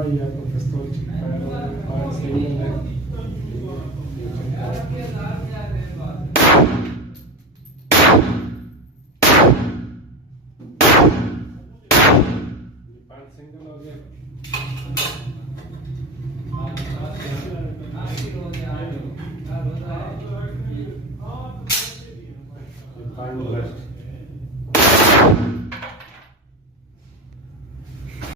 भाई या तो पिस्तौल फायर सही है। सिंगल हो गया फाइनल